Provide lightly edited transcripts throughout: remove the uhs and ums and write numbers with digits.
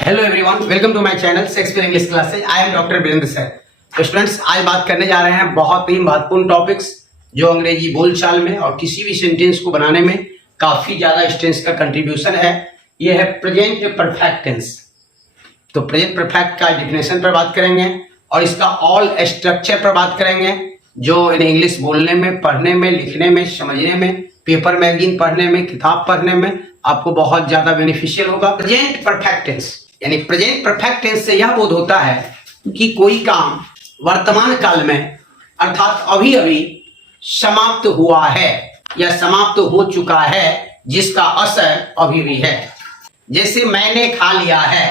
Hello everyone, welcome to my channel Shakespeare English classes. I am doctor Virendra sir. तो students, आज बात करने जा रहे हैं बहुत ही महत्वपूर्ण टॉपिक्स जो अंग्रेजी बोलचाल में और किसी भी सेंटेंस को बनाने में काफी ज्यादा स्ट्रेंथ का कंट्रीब्यूशन है। यह है प्रेजेंट परफेक्ट टेंस। तो प्रेजेंट परफेक्ट का डेफिनेशन पर बात करेंगे और इसका ऑल स्ट्रक्चर पर बात करेंगे जो इन इंग्लिश बोलने में, पढ़ने में, लिखने में, समझने में, पेपर मैगजीन पढ़ने में, किताब पढ़ने में आपको बहुत ज्यादा बेनिफिशियल होगा। प्रेजेंट परफेक्ट टेंस यानी प्रेजेंट परफेक्ट टेंस से यह बोध होता है कि कोई काम वर्तमान काल में अर्थात अभी अभी समाप्त हुआ है या समाप्त हो चुका है जिसका असर अभी भी है। जैसे मैंने खा लिया है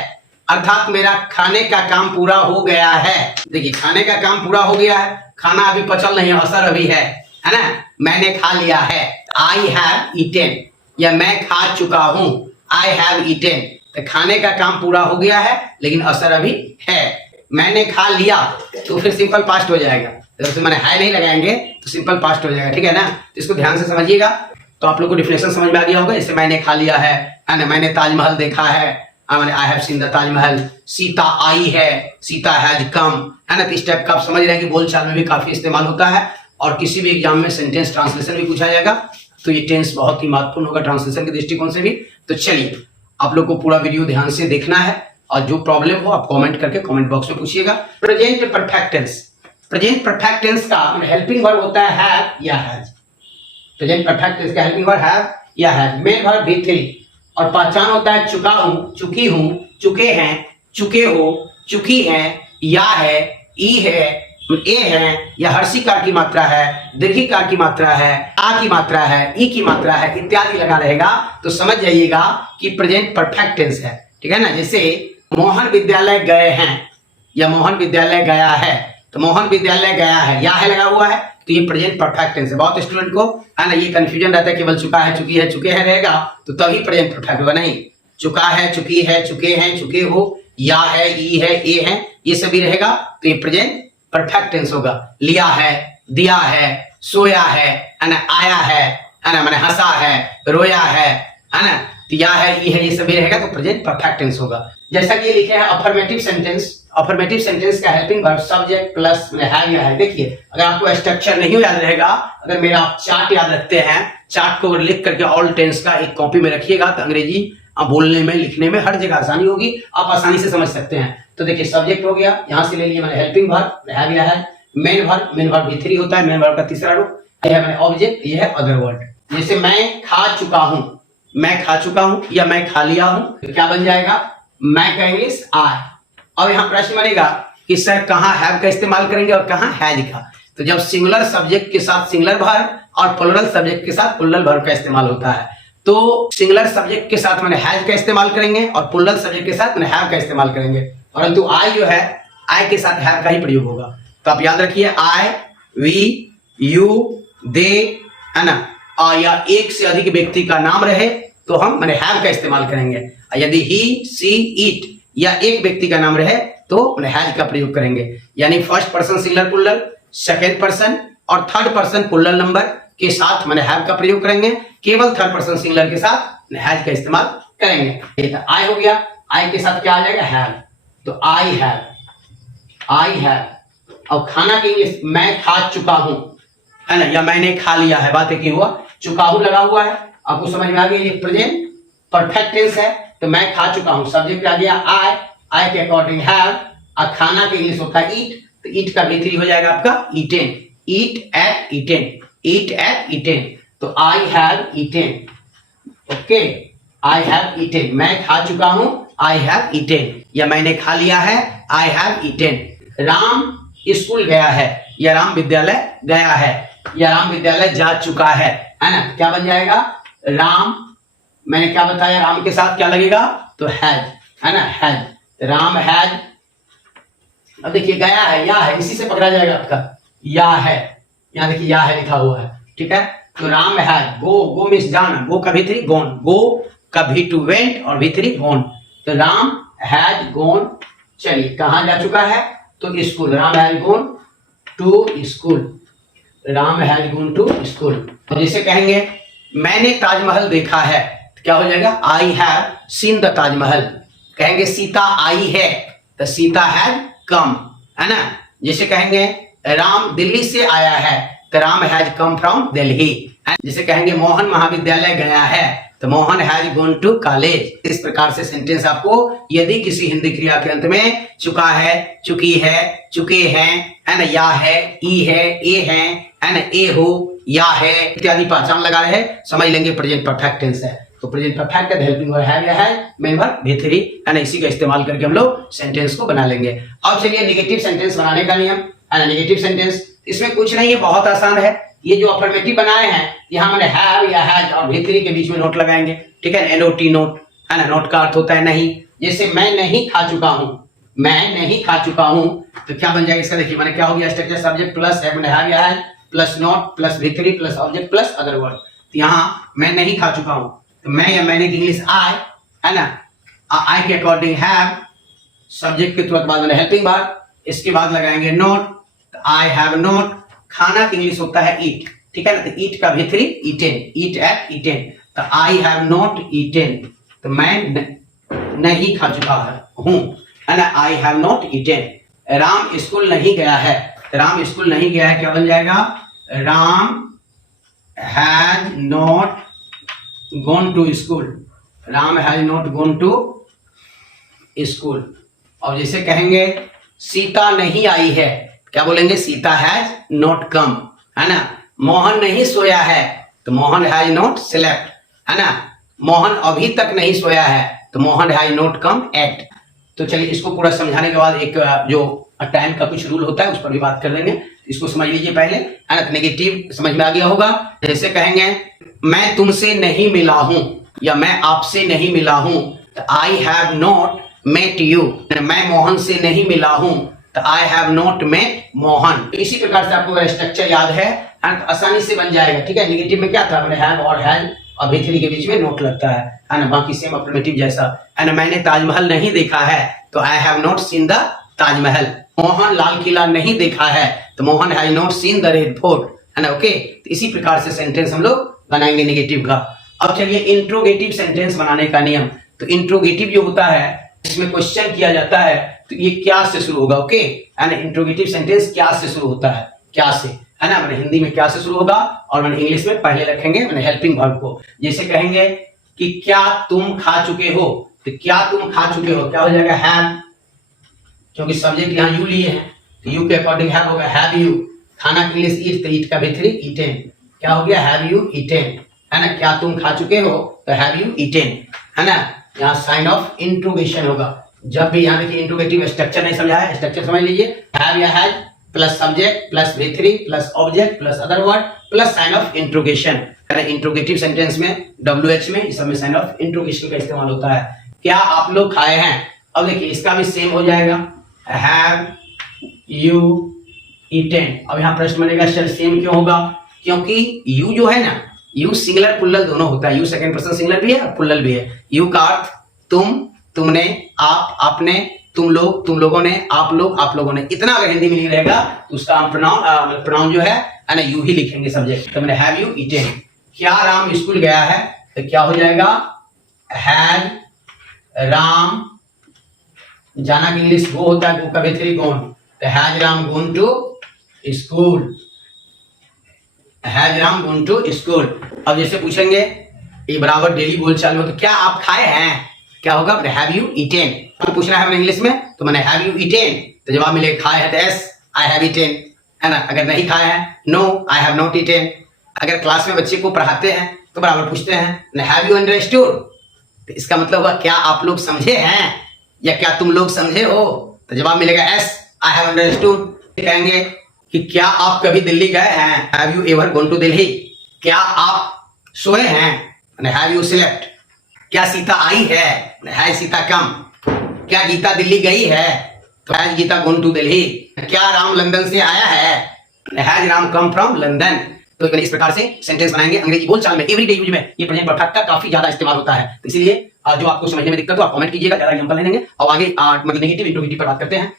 अर्थात मेरा खाने का काम पूरा हो गया है। देखिए, खाने का काम पूरा हो गया है, खाना अभी पचल नहीं, असर अभी है ना। मैंने खा लिया है, आई हैव ईटेन, या मैं खा चुका हूं, आई हैव ईटेन। तो खाने का काम पूरा हो गया है लेकिन असर अभी है। मैंने खा लिया तो फिर सिंपल पास्ट हो जाएगा, तो मैंने है नहीं लगाएंगे तो सिंपल पास्ट हो जाएगा, ठीक है ना। तो इसको ध्यान से समझिएगा तो आप लोग को डिफिनेशन समझ में आ गया होगा। जैसे मैंने खा लिया है ना, मैंने ताजमहल देखा है, I have seen the Taj Mahal. Sita आई है, सीता हैज कम, है ना। इस टाइप का आप समझ रहे हैं कि बोलचाल में भी काफी इस्तेमाल होता है और किसी भी एग्जाम में सेंटेंस ट्रांसलेशन भी पूछा जाएगा तो ये टेंस बहुत ही महत्वपूर्ण होगा ट्रांसलेशन के दृष्टिकोण से भी। तो चलिए, आप लोग को पूरा वीडियो ध्यान से देखना है और जो प्रॉब्लम हो आप कमेंट करके कमेंट बॉक्स में पूछिएगा। Present perfect tense, present perfect tense का हेल्पिंग वर्ब होता है हैव या हैज। प्रेजेंट परफेक्ट टेंस का हेल्पिंग वर्ब हैव या हैज। मेन वर्ब भी थ्री और पहचान होता है चुका हूं, चुकी हूं, चुके हैं, चुके हो, चुकी हैं, या है, ई है, ए है, या हर्षिकार की मात्रा है, दीर्घिकार की मात्रा है, आ की मात्रा है, ई की मात्रा है इत्यादि लगा रहेगा तो समझ जाइएगा कि प्रेजेंट परफेक्ट टेंस है, ठीक है ना। जैसे मोहन विद्यालय गए हैं या मोहन विद्यालय गया है, तो मोहन विद्यालय गया है, या है लगा हुआ है तो ये प्रेजेंट परफेक्ट टेंस है। बहुत स्टूडेंट को है ना ये कंफ्यूजन रहता है, केवल चुका है, चुकी है, चुके हैं रहेगा तो तभी प्रेजेंट परफेक्ट होगा। नहीं, चुका है, चुकी है, चुके हैं, चुके हो, या है, ई है, ए है, ये सभी रहेगा तो ये प्रेजेंट परफेक्ट टेंस होगा। लिया है, दिया है, सोया है ना, आया है ना, मैंने हंसा है, रोया है ना, तो या है, ई है, ये सभी रहेगा तो प्रेजेंट परफेक्ट टेंस होगा। जैसा कि ये लिखे हैं अफर्मेटिव सेंटेंस, अफर्मेटिव सेंटेंस का helping verb subject plus have या है। देखिए, अगर आपको स्ट्रक्चर नहीं याद रहेगा, अगर मेरा आप चार्ट याद रखते हैं, चार्ट को लिख करके ऑल टेंस का एक कॉपी में रखिएगा तो अंग्रेजी बोलने में, लिखने में हर जगह आसानी होगी, आप आसानी से समझ सकते हैं। तो देखिए, सब्जेक्ट हो गया, यहां से ले लिया मैंने हेल्पिंग वर्ब हैव या है। मेन वर्ब भी थ्री होता है, मेन वर्ब का तीसरा रूप, यह है मैंने ऑब्जेक्ट, यह है अदर वर्ड। जैसे मैं खा चुका हूं, मैं खा चुका हूं या मैं खा लिया हूं तो क्या बन जाएगा, मैं का इंग्लिश आई। और यहाँ प्रश्न बनेगा कि सर कहाँ हैव का इस्तेमाल करेंगे और कहाँ हैज का। तो जब सिंगुलर सब्जेक्ट के साथ सिंगुलर वर्ब और प्लुरल सब्जेक्ट के साथ प्लुरल वर्ब का इस्तेमाल होता है, तो सिंगुलर सब्जेक्ट के साथ मैंने हैज का इस्तेमाल करेंगे और प्लुरल सब्जेक्ट के साथ मैंने हैव का इस्तेमाल करेंगे, परंतु आई जो है, आई के साथ हैव का ही प्रयोग होगा। तो आप याद रखिए, आई, वी, यू, दे, है ना, और या एक से अधिक व्यक्ति का नाम रहे तो हम मैंने हैव का इस्तेमाल करेंगे। यदि ही, सी, इट या एक व्यक्ति का नाम रहे तो मैंने हैज का प्रयोग करेंगे। यानी first person singular plural, second person और थर्ड पर्सन प्लुरल नंबर के साथ मैंने हैव का प्रयोग करेंगे, केवल थर्ड पर्सन सिंगुलर के साथ हैज का इस्तेमाल करेंगे। आई हो गया, आई के साथ क्या आ जाएगा, हैव। तो आई हैव, आई हैव। और खाना के इंग्लिश मैं खा चुका हूं, है ना, या मैंने खा लिया है, बात एक ही हुआ, चुका हूं लगा हुआ है, आपको समझ में आ गया ये प्रेजेंट परफेक्ट टेंस है। तो मैं खा चुका हूं, सब्जेक्ट आ गया आई, आई के अकॉर्डिंग हैव, और खाना के इंग्लिश होता है ईट, तो ईट का भी थ्री हो जाएगा आपका ईटेन, ईट एट ईटेन, ईट एट ईटेन। तो I have eaten, okay, I have eaten, मैं खा चुका हूं, आई हैव ईटेन, या मैंने खा लिया है, I have eaten. Ram school गया है या राम विद्यालय गया है या राम विद्यालय जा चुका है ना, क्या बन जाएगा, राम, मैंने क्या बताया, राम के साथ क्या लगेगा, तो हैज, है ना, हैज, राम हैज। अब देखिए, गया है, या है, इसी से पकड़ा जाएगा आपका, या है, यहाँ देखिए या है लिखा हुआ है, ठीक है। तो Ram has go, go means जाना, गो का भी थ्री गोन, गो का भी टू वेंट और भी थ्री गोन, तो राम हैज गोन, चलिए कहां जा चुका है, तो school, Ram has gone to school, Ram has gone to school. तो जैसे कहेंगे मैंने ताजमहल देखा है, क्या हो जाएगा, आई हैव सीन द ताजमहल, कहेंगे सीता आई है तो सीता हैज कम, है ना। जैसे कहेंगे राम दिल्ली से आया है तो Ram has come from Delhi. जैसे कहेंगे मोहन महाविद्यालय गया है तो Mohan has gone to college. इस प्रकार से सेंटेंस आपको यदि किसी हिंदी क्रिया के अंत में चुका है, चुकी है, चुके हैं, है ना, या है, ई है, ए है ना, ए हो, या है इत्यादि पहचान लगा रहे हैं, समझ लेंगे प्रेजेंट परफेक्ट टेंस है। तो प्रेजेंट परफेक्ट का हेल्पिंग वर्ब है या है, मेन वर्ब भी थ्री, है ना। इसी का इस्तेमाल करके हम लोग सेंटेंस को बना लेंगे। अब चलिए नेगेटिव सेंटेंस बनाने का नियम, है ना। नेगेटिव सेंटेंस इसमें कुछ नहीं है, बहुत आसान है। ये जो अफर्मेटिव बनाए हैं यहाँ मैंने हैव या हैज और भी थ्री के बीच में नोट लगाएंगे, ठीक है। एनओटी नोट, है ना। नोट का अर्थ होता है नहीं। जैसे मैं नहीं खा चुका हूं, मैं नहीं खा चुका हूं तो क्या बन जाएगा इसका, देखिए मैंने क्या हो गया, स्ट्रक्चर सब्जेक्ट प्लस है, मैंने हैव या हैज प्लस नॉट प्लस भी three plus object plus other word. तो यहाँ मैं नहीं खा चुका हूं तो मैं या मैंने की इंग्लिश आई, है ना। आई के अकॉर्डिंग हैव, सब्जेक्ट के तुरंत बाद मैंने हेल्पिंग वर्ब, इसके बाद लगाएंगे नॉट, आई हैव नॉट। खाना की इंग्लिश होता है ईट, ठीक है ना। तो ईट का भी थ्री ईटेन, ईट एट ईटेन। तो आई हैव नॉट ईटेन तो मैं नहीं खा चुका हूं, है ना। आई have not eaten. Ram school नहीं गया है, राम स्कूल नहीं गया है क्या बन जाएगा, Ram has not gone to school, Ram has not gone to school. और जैसे कहेंगे सीता नहीं आई है, क्या बोलेंगे, सीता हैज नॉट कम, है ना। मोहन नहीं सोया है तो मोहन हैज नॉट स्लेप्ट, है ना। मोहन अभी तक नहीं सोया है तो Mohan has not come at. तो चलिए इसको पूरा समझाने के बाद एक जो टाइम का कुछ रूल होता है उस पर भी बात कर लेंगे। इसको समझ लीजिए पहले, है ना। नेगेटिव समझ में आ गया होगा। जैसे कहेंगे मैं तुमसे नहीं मिला हूं या मैं आपसे नहीं मिला हूं तो I have not met you, मैं मोहन से नहीं मिला हूं तो I have not met Mohan. इसी प्रकार से आपको स्ट्रक्चर याद है तो आसानी से बन जाएगा, ठीक है। नेगेटिव में क्या था, मैंने हैव और हैज और भी थ्री के बीच में नोट लगता है ना। बाकी सेम अफर्मेटिव जैसा, है ना। मैंने ताजमहल नहीं देखा है तो I have not seen the Taj Mahal. Mohan Lal Qila नहीं देखा है तो Mohan has not seen the Red Fort, है ना। ओके, तो इसी प्रकार से सेंटेंस हम लोग बनाएंगे नेगेटिव का। अब चलिए इंट्रोगेटिव सेंटेंस बनाने का नियम। तो इंट्रोगेटिव जो होता है इसमें क्वेश्चन किया जाता है तो ये क्या से शुरू होगा, ओके, है ना। इंट्रोगेटिव सेंटेंस क्या से शुरू होता है, क्या से, है ना। मैंने हिंदी में क्या से शुरू होगा और मैंने इंग्लिश में पहले रखेंगे मैंने हेल्पिंग वर्ब को। जैसे कहेंगे कि क्या तुम खा चुके हो तो क्या तुम खा चुके हो क्या हो जाएगा, हैव, क्योंकि सब्जेक्ट यहाँ यू लिए हैं तो यू के अकॉर्डिंग हैव होगा, हैव यू। खाना के लिए ईट तो ईट का भी थ्री ईटेन, क्या हो गया, हैव यू ईटेन, है ना। क्या तुम खा चुके हो तो हैव यू ईटेन, है ना। यहाँ साइन ऑफ इंट्रोगेशन होगा। जब भी यहाँ देखिए इंट्रोगेटिव स्ट्रक्चर नहीं समझा है, स्ट्रक्चर समझ लीजिए, हैव या हैज प्लस सब्जेक्ट प्लस भी three plus object plus other word plus sign of interrogation. Interrogative sentence में WH में इस सब में साइन ऑफ इंट्रोगेशन का इस्तेमाल होता है। क्या आप लोग खाए हैं, अब देखिए इसका भी सेम हो जाएगा, हैव यू ईटेन। अब यहाँ प्रश्न बनेगा सर सेम क्यों होगा, क्योंकि यू जो है ना, यू सिंगुलर प्लुरल दोनों होता है। यू सेकंड पर्सन सिंगुलर भी है और प्लुरल भी है। यू का अर्थ तुम, तुमने, आप, आपने, तुम लोग, तुम लोगों ने, आप लोग, आप लोगों ने। इतना अगर हिंदी में नहीं रहेगा तो उसका प्रोनाउन जो है ना यू ही लिखेंगे सब्जेक्ट। तो मैंने हैव यू ईटेन। क्या राम स्कूल गया है तो क्या हो जाएगा, हैज राम, जाना की इंग्लिश वो होता है, कभी थ्री गॉन, तो has Ram gone to school, has Ram gone to school. अब जैसे पूछेंगे ये बराबर डेली बोलचाल में तो क्या आप खाए हैं, क्या होगा, हैव यू ईटेन। तो पूछना है इंग्लिश में तो मैंने हैव यू ईटेन तो जवाब मिलेगा खाए है तो एस, आई हैव ईटेन, है ना। अगर नहीं खाए हैं no, I have not eaten. अगर क्लास में बच्चे को पढ़ाते हैं तो बराबर पूछते हैं हैव यू अंडरस्टूड, तो इसका मतलब हुआ क्या आप लोग समझे हैं या क्या तुम लोग समझे हो, तो जवाब मिलेगा एस, आई हैव अंडरस्टूड। कहेंगे कि क्या आप कभी दिल्ली गए हैं, have you ever gone to Delhi. क्या आप सोए हैं, हैव यू स्लेप्ट। क्या सीता आई है, है सीता कम। क्या गीता दिल्ली गई है तो has Gita gone to Delhi. क्या राम लंदन से आया है, has Ram come from London. तो इस प्रकार से सेंटेंस बनाएंगे अंग्रेजी बोलचाल में, एवरीडे यूज में ये प्रेजेंट परफेक्ट का काफी ज्यादा इस्तेमाल होता है। तो इसलिए जो आपको समझने में दिक्कत हो आप कमेंट कीजिएगा, ज्यादा एग्जांपल लेंगे और आगे मतलब नेगेटिव इंट्रोगेटिव पर बात करते हैं।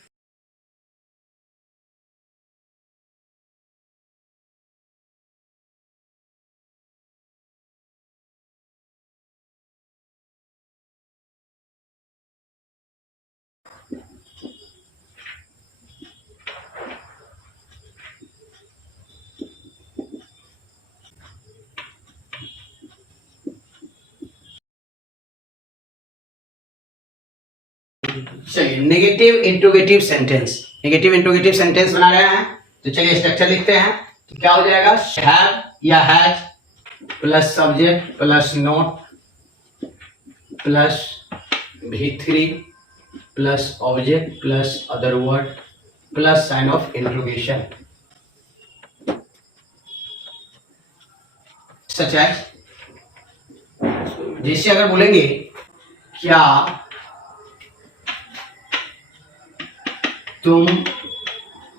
चलिए negative interrogative sentence, negative interrogative sentence बना रहे हैं। तो चलिए स्ट्रक्चर लिखते हैं। तो क्या हो जाएगा, हैव या has plus subject plus not plus V3 plus object plus other word plus sign of interrogation. सच है, जैसे अगर बोलेंगे क्या तुम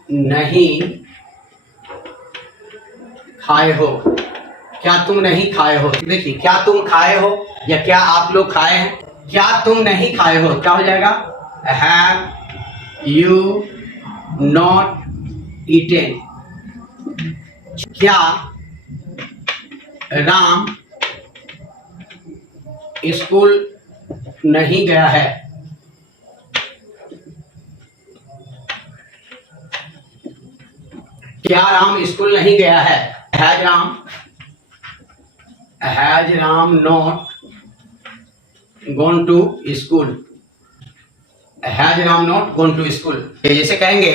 नहीं खाए हो, क्या तुम नहीं खाए हो। देखिए क्या तुम खाए हो या क्या आप लोग खाए हैं। क्या तुम नहीं खाए हो क्या हो जाएगा, हैव यू नॉट ईटेन। क्या राम स्कूल नहीं गया है। क्या राम स्कूल नहीं गया है, has Ram not gone to school, has Ram not gone to school. जैसे कहेंगे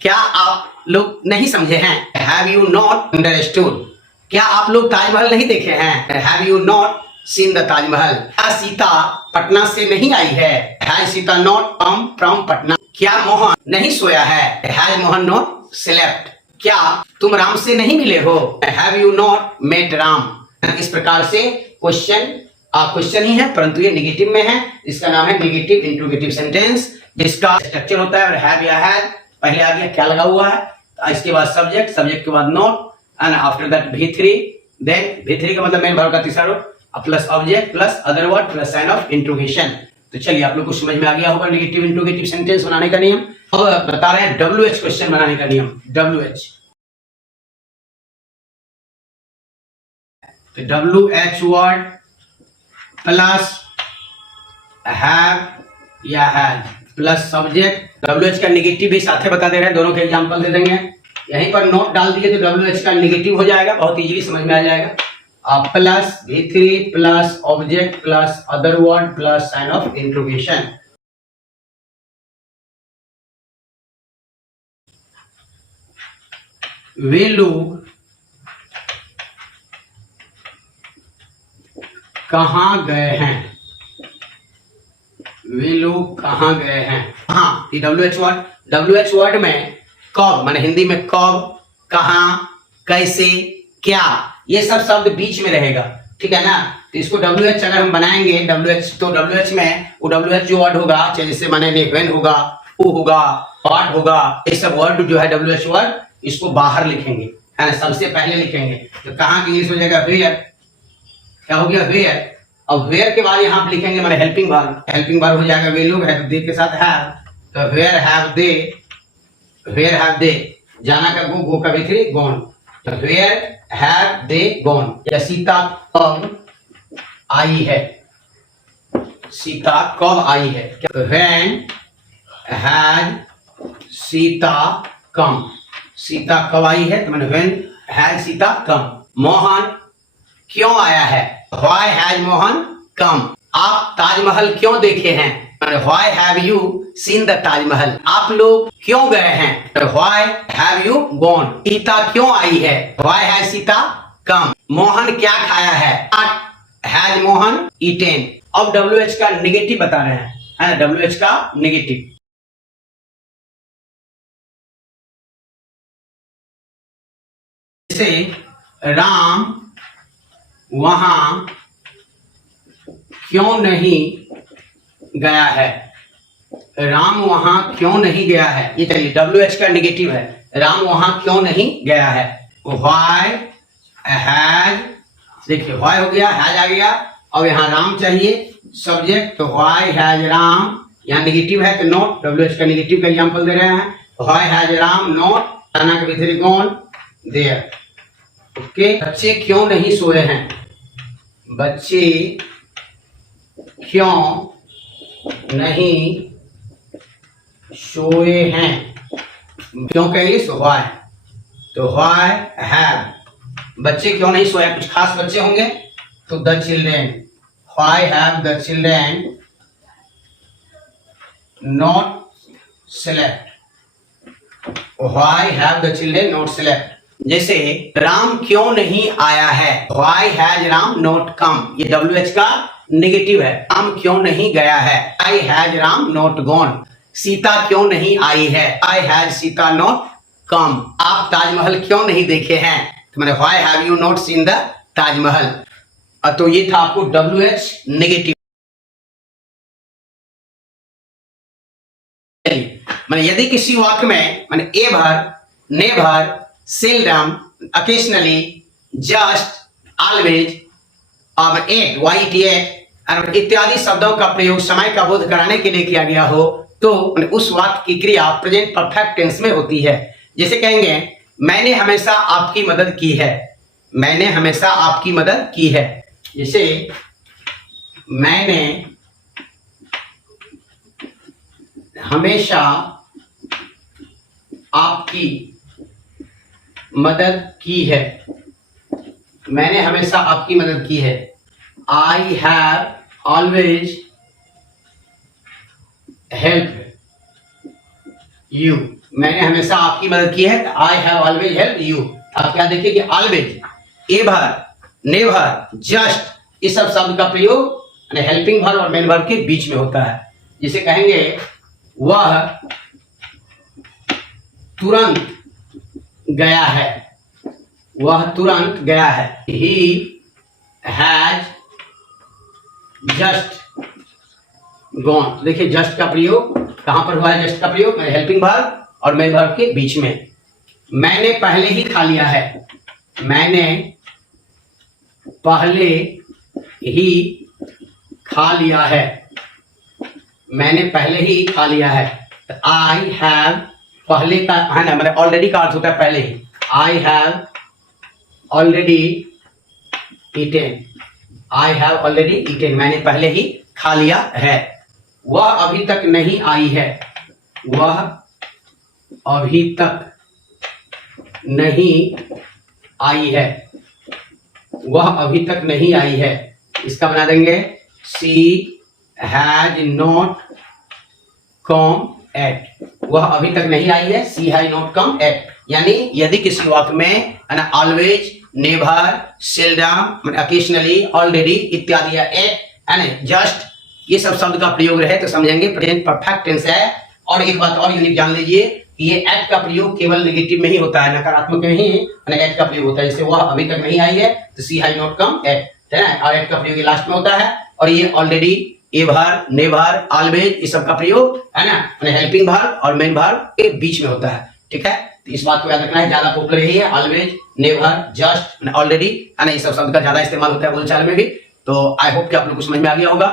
क्या आप लोग नहीं समझे हैं, हैव यू नॉट अंडरस्टूड। क्या आप लोग ताजमहल नहीं देखे हैं, have you not seen the Taj Mahal. क्या सीता पटना से नहीं आई है, has Sita not come from Patna. क्या मोहन नहीं सोया है, हैज मोहन नॉट स्लेप्ट। क्या तुम राम से नहीं मिले हो, have you not met Ram. इस प्रकार से क्वेश्चन ही है परंतु ये नेगेटिव में है। इसका नाम है नेगेटिव इंट्रोगेटिव सेंटेंस, जिसका स्ट्रक्चर होता है हैव या हैज, पहले आ गया क्या लगा हुआ है, इसके बाद सब्जेक्ट, सब्जेक्ट के बाद not and after that V3, then V3 का मतलब मेन वर्ब का तीसरा रूप plus object plus other word plus sign of interrogation. तो चलिए आप लोग को समझ में आ गया होगा नेगेटिव इंट्रोगेटिव सेंटेंस बनाने का नियम। अब बता रहे हैं WH क्वेश्चन बनाने का नियम। WH, तो WH वर्ड प्लस हैव या हैज प्लस सब्जेक्ट। WH का नेगेटिव भी साथ बता दे रहे हैं, दोनों के एग्जांपल दे देंगे। यहीं पर नोट डाल दिए तो WH का नेगेटिव हो जाएगा, बहुत इजीली समझ में आ जाएगा। Plus V3 plus object plus other word plus sign of interrogation. वे लोग कहाँ गए हैं, वे लोग कहाँ गए हैं। हाँ, WH वर्ड में कब माने हिंदी में कब, कहाँ, कैसे, क्या, ये सब शब्द बीच में रहेगा, ठीक है ना। तो इसको WH अगर हम बनाएंगे WH, तो WH में वो WH जो वर्ड होगा, चाहे जैसे माने व्हेन होगा, हु होगा, व्हाट होगा, ये सब वर्ड जो है WH वर्ड, इसको बाहर लिखेंगे, है ना, सबसे पहले लिखेंगे। तो कहाँ की इंग्लिश हो जाएगा वेयर, क्या हो गया वेयर। अब वेयर के बाद यहाँ पे लिखेंगे माने हेल्पिंग वर्ब हो जाएगा वे लोग है, तो दे के साथ हैव, तो वेयर हैव दे, जाना का गो का V3 गॉन, तो वेयर हैव दे गॉन। या सीता कब आई है, सीता कब आई है, तो व्हेन हैज सीता कम, सीता कब आई है, तो मैंने व्हेन हैज सीता कम। मोहन क्यों आया है, व्हाई हैज मोहन कम। आप ताजमहल क्यों देखे हैं, why have you seen the Taj Mahal. आप लोग क्यों गए हैं, why have you gone. Sita क्यों आई है, व्हाई हैज सीता कम। मोहन क्या खाया है, हैज मोहन ईटेन। अब WH का नेगेटिव बता रहे हैं, है ना, WH का नेगेटिव। जैसे राम वहां क्यों नहीं गया है, राम वहां क्यों नहीं गया है, ये चलिए WH का नेगेटिव है, राम वहां क्यों नहीं गया है। व्हाई हैज, देखिए व्हाई हो गया, हैज आ गया, अब यहाँ राम चाहिए सब्जेक्ट, तो व्हाई हैज राम, यहाँ नेगेटिव है तो नॉट, WH का नेगेटिव का एग्जांपल दे रहे हैं। व्हाई हैज राम नॉट, जाना का V3 गॉन देयर। ओके, बच्चे क्यों नहीं सोए हैं, बच्चे क्यों नहीं सोए हैं, क्यों का इंग्लिश व्हाई, तो व्हाई हैव, बच्चे क्यों नहीं सोए, कुछ खास बच्चे होंगे तो the children, why have the children not slept? Why have the children not slept? जैसे राम क्यों नहीं आया है, Why has Ram not come? ये WH का नेगेटिव है, राम क्यों नहीं गया है, Why has Ram not gone? Sita क्यों नहीं आई है, Why has Sita not come? आप ताजमहल क्यों नहीं देखे हैं, तो मैंने Why have you not seen the Taj Mahal? तो ये था आपको WH नेगेटिव। मैंने यदि किसी वाक्य में मैंने ever, never, seldom, occasionally, just, always और एट, YET इत्यादि शब्दों का प्रयोग समय का बोध कराने के लिए किया गया हो तो उस वाक्य की क्रिया प्रेजेंट परफेक्ट टेंस में होती है। जैसे कहेंगे मैंने हमेशा आपकी मदद की है, मैंने हमेशा आपकी मदद की है। जैसे मैंने हमेशा आपकी मदद की है, मैंने हमेशा आपकी मदद की है। I have always help you, मैंने हमेशा आपकी मदद की है, I have always help you. आप क्या देखिए कि ऑलवेज, एवर, नेवर, जस्ट इस सब शब्द का प्रयोग हेल्पिंग वर्ब और मेन वर्ब के बीच में होता है। जिसे कहेंगे वह तुरंत गया है, वह तुरंत गया है। He has just gone। देखिए जस्ट का प्रयोग कहां पर हुआ है, जस्ट का प्रयोग हेल्पिंग वर्ब और मेन वर्ब के बीच में। मैंने पहले ही खा लिया है, मैंने पहले ही खा लिया है, मैंने पहले ही खा लिया है। आई हैव पहले का है ना, मतलब ऑलरेडी का अर्थ होता है पहले ही। I have already eaten, I have already eaten, मैंने पहले ही खा लिया है। वह अभी तक नहीं आई है, वह अभी तक नहीं आई है, वह अभी तक नहीं आई है। इसका बना देंगे she has not come at, वह अभी तक नहीं आई है, she has not come at. यानी यदि किसी वाक्य में always, never, seldom, occasionally, already इत्यादि या एट जस्ट ये सब शब्द का प्रयोग रहे तो समझेंगे प्रेजेंट परफेक्ट टेंस है। और एक बात और यूनिक जान लीजिए कि ये एट का प्रयोग केवल नेगेटिव में ही होता है, नकारात्मक में ही एट का प्रयोग होता है। जैसे वह अभी तक नहीं आई है तो she has not come at, है ना, और एट का प्रयोग लास्ट में होता है। और ये ऑलरेडी, एवर, नेवर, ऑलवेज इस सब का प्रयोग है ना हेल्पिंग वर्ब और मेन वर्ब के बीच में होता है। ठीक है, तो इस बात को याद रखना है, ज्यादा पॉपुलर यही है ऑलवेज, नेवर, जस्ट, ऑलरेडी है ना, ये सब शब्द का ज्यादा इस्तेमाल होता है बोलचाल में भी। तो आई होप कि आप लोग को समझ में आ गया होगा।